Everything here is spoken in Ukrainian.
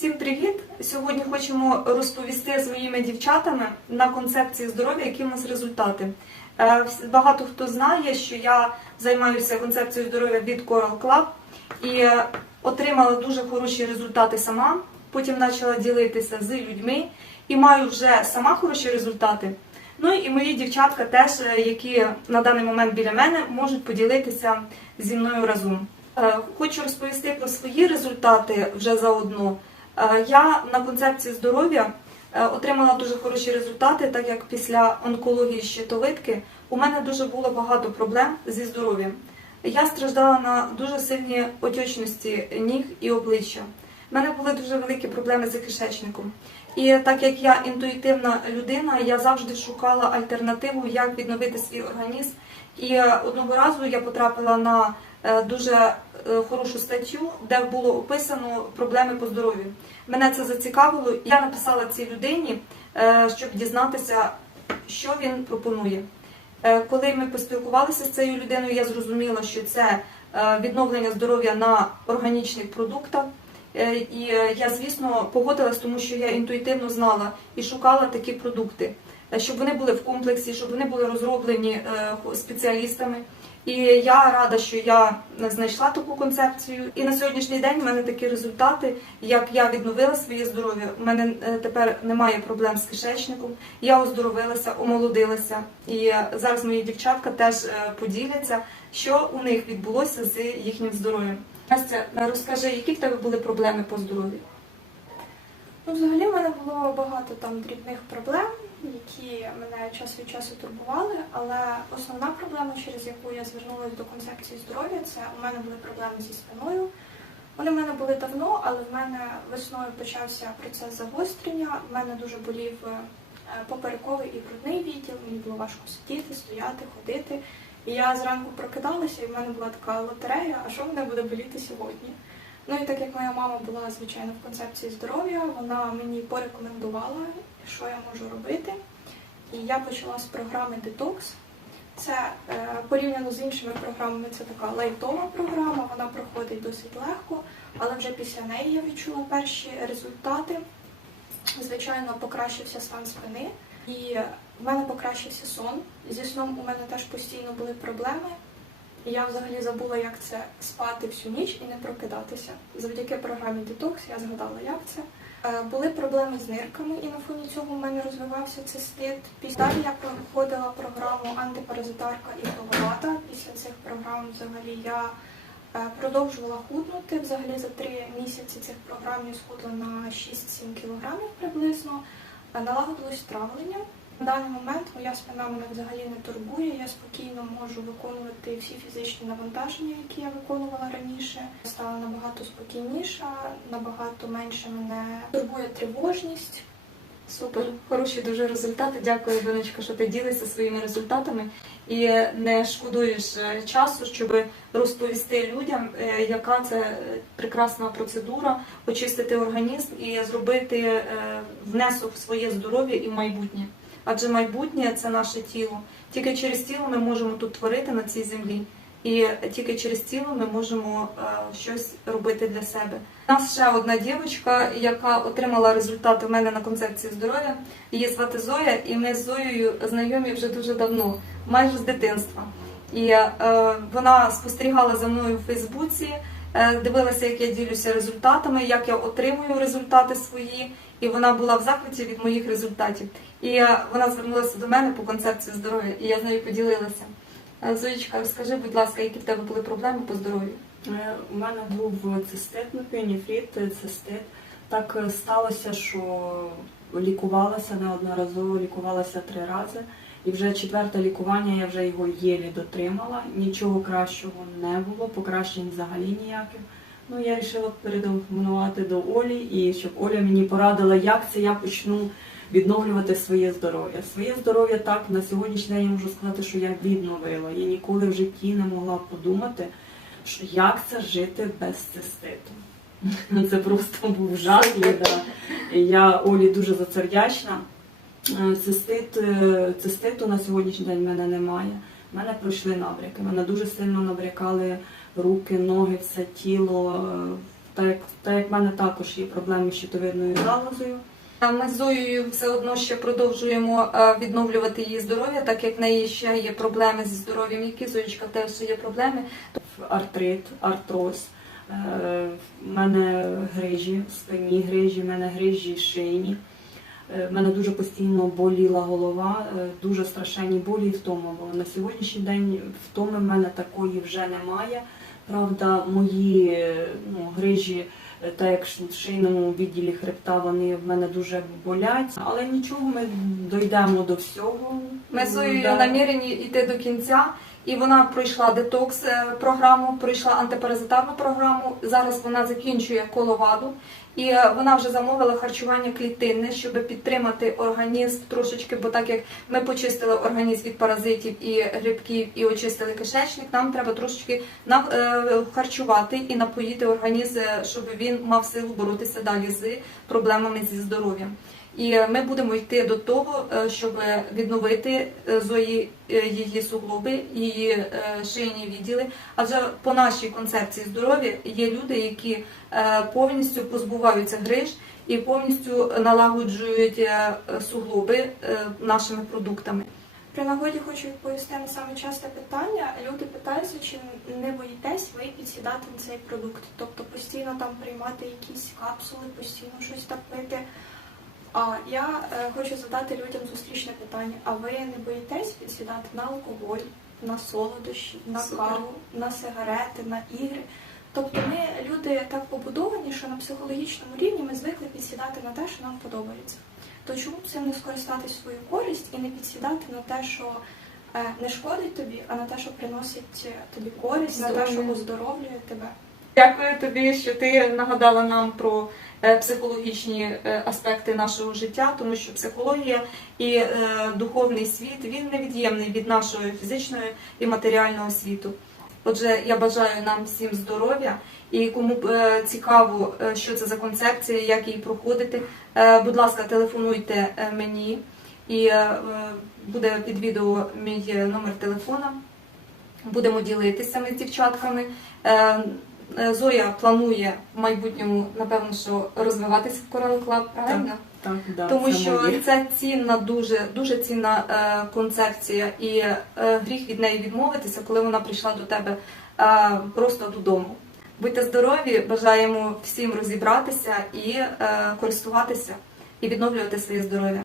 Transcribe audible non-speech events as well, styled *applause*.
Всім привіт! Сьогодні хочемо розповісти своїми дівчатами на концепції здоров'я, які в нас результати. Е, Багато хто знає, що я займаюся концепцією здоров'я від Coral Club і е, отримала дуже хороші результати сама. Потім почала ділитися з людьми і маю вже сама хороші результати. Ну і мої дівчатка теж, е, які на даний момент біля мене, можуть поділитися зі мною разом. Хочу розповісти про свої результати вже заодно. Е, Я на концепції здоров'я е, отримала дуже хороші результати, так як після онкології щитовидки у мене дуже було багато проблем зі здоров'ям. Я страждала на дуже сильні отечності ніг і обличчя. У мене були дуже великі проблеми з кишечником. І так як я інтуїтивна людина, я завжди шукала альтернативу, як відновити свій організм. І е, одного разу я потрапила на дуже е, хорошу статтю, де було описано проблеми по здоров'ю. Мене це зацікавило, і я написала цій людині, е, щоб дізнатися, що він пропонує. Е, Коли ми поспілкувалися з цією людиною, я зрозуміла, що це е, відновлення здоров'я на органічних продуктах. Е, І е, я, звісно, погодилась, тому що я інтуїтивно знала і шукала такі продукти, е, щоб вони були в комплексі, щоб вони були розроблені е, спеціалістами. І я рада, що я знайшла таку концепцію. І на сьогоднішній день в мене такі результати, як я відновила своє здоров'я. У мене е, тепер немає проблем з кишечником. Я оздоровилася, омолодилася. І е, зараз мої дівчатка теж е, поділяться, що у них відбулося з їхнім здоров'ям. Настя, розкажи, які в тебе були проблеми по здоров'ю? Ну, взагалі в мене було багато там дрібних проблем, які мене час від часу турбували, але основна проблема, через яку я звернулася до концепції здоров'я, це у мене були проблеми зі спиною. Вони в мене були давно, але в мене весною почався процес загострення. В мене дуже болів е, поперековий і грудний відділ, мені було важко сидіти, стояти, ходити. І я зранку прокидалася, і в мене була така лотерея, а що мене буде боліти сьогодні? Ну і так як моя мама була звичайно в концепції здоров'я, вона мені порекомендувала, що я можу робити. І я почала з програми Detox. Це е, порівняно з іншими програмами, це така лайтова програма, вона проходить досить легко, але вже після неї я відчула перші результати. Звичайно, покращився стан спини, і в мене покращився сон. Зі сном у мене теж постійно були проблеми. Я взагалі забула, як це спати всю ніч і не прокидатися. Завдяки програмі Detox я згадала, як це. Е, Були проблеми з нирками, і на фоні цього в мене розвивався цистит. Після далі я проходила програму антипаразитарка і головата. Після цих програм взагалі я е, продовжувала худнути. Взагалі за три місяці цих програм я схудла на 6-7 кілограмів приблизно. Е, Налагодилось травлення. На даний момент моя спина мене взагалі не турбує. Я спокійно можу виконувати всі фізичні навантаження, які я виконувала раніше. Стала набагато спокійніша, набагато менше мене турбує тривожність. Супер, хороші дуже результати. Дякую, Донечка, що ти ділишся своїми результатами і не шкодуєш е, часу, щоб розповісти людям, е, яка це е, прекрасна процедура, очистити організм і зробити внесок в своє здоров'я і в майбутнє. Адже майбутнє це наше тіло. Тільки через тіло ми можемо тут творити на цій землі. І тільки через тіло ми можемо е, щось робити для себе. У нас ще одна дівчинка, яка отримала результати в мене на концепції здоров'я. Її звати Зоя, і ми з Зоєю знайомі вже дуже давно, майже з дитинства. І е, вона спостерігала за мною в Фейсбуці, е, дивилася, як я ділюся результатами, як я отримую результати свої. І вона була в захваті від моїх результатів. І е, вона звернулася до мене по концепції здоров'я, і я з нею поділилася. Е, Зоєчка, розкажи, будь ласка, які в тебе були проблеми по здоров'ю? Е, У мене був цистит, ну, піоніфрит, цистит. Так сталося, що лікувалася неодноразово, лікувалася три рази. І вже четверте лікування я вже його єлі дотримала. Нічого кращого не було, покращень взагалі ніяких. Ну, я вирішила перетелефонувати до Олі, і щоб Оля мені порадила, як це я почну відновлювати своє здоров'я. Своє здоров'я так на сьогоднішній день я можу сказати, що я відновила. Я ніколи в житті не могла подумати, що як це жити без циститу. *laughs* Це просто був жах. Я Олі дуже за це вдячна. Е, Цистит, е, циститу на сьогоднішній день в мене немає. У мене пройшли набряки. Мене дуже сильно набрякали руки, ноги, все тіло. Е, так як, так як в мене також є проблеми з щитовидною залозою. Ми з Зоєю все одно ще продовжуємо е, відновлювати її здоров'я, так як в неї ще є проблеми зі здоров'ям. Які Зоєчка, тебе є проблеми? артрит, артроз. Е, В мене грижі, в спині грижі, в мене грижі. Е, В мене дуже постійно боліла голова, дуже страшенні болі і втома. Бо на сьогоднішній день втоми в мене такої вже немає. Правда, мої е, ну, грижі, та як в шийному відділі хребта, вони в мене дуже болять. Але нічого, ми дійдемо до всього. Ми з Зоєю Да. намірені йти до кінця, і вона пройшла детокс е, програму, пройшла антипаразитарну програму. Зараз вона закінчує коловаду, і е, вона вже замовила харчування клітинне, щоб підтримати організм трошечки, бо так як ми почистили організм від паразитів і грибків і очистили кишечник, нам треба трошечки е, харчувати і напоїти організм, щоб він мав силу боротися далі з проблемами зі здоров'ям. І ми будемо йти до того, е, щоб відновити е, Зої е, її суглоби, її шийні відділи. Адже по нашій концепції здоров'я є люди, які повністю позбуваються гриж і повністю налагоджують суглоби нашими продуктами. При нагоді хочу відповісти на саме часте питання. Люди питаються, чи не боїтесь ви підсідати на цей продукт, тобто постійно там приймати якісь капсули, постійно щось так пити. А я е, хочу задати людям зустрічне питання: а ви не боїтесь підсідати на алкоголь, на солодощі, на Супер. каву, на сигарети, на ігри? Тобто ми люди так побудовані, що на психологічному рівні ми звикли підсідати на те, що нам подобається. То чому б цим не скористатись в свою користь і не підсідати на те, що е, не шкодить тобі, а на те, що приносить е, тобі користь, на те, що оздоровлює тебе? Дякую тобі, що ти нагадала нам про е, психологічні е, аспекти нашого життя, тому що психологія і е, духовний світ він невід'ємний від нашого фізичного і матеріального світу. Отже, я бажаю нам всім здоров'я і кому б, цікаво, що це за концепція, як її проходити, будь ласка, телефонуйте мені і буде під відео мій номер телефона. Будемо ділитися ми з дівчатками. Е, Зоя планує в майбутньому, напевно, що розвиватися в Coral Club, правильно? Так, да, Тому це що моє. це цінна, дуже дуже цінна е, концепція, і е, гріх від неї відмовитися, коли вона прийшла до тебе е, просто додому. Будьте здорові, бажаємо всім розібратися і е, користуватися і відновлювати своє здоров'я.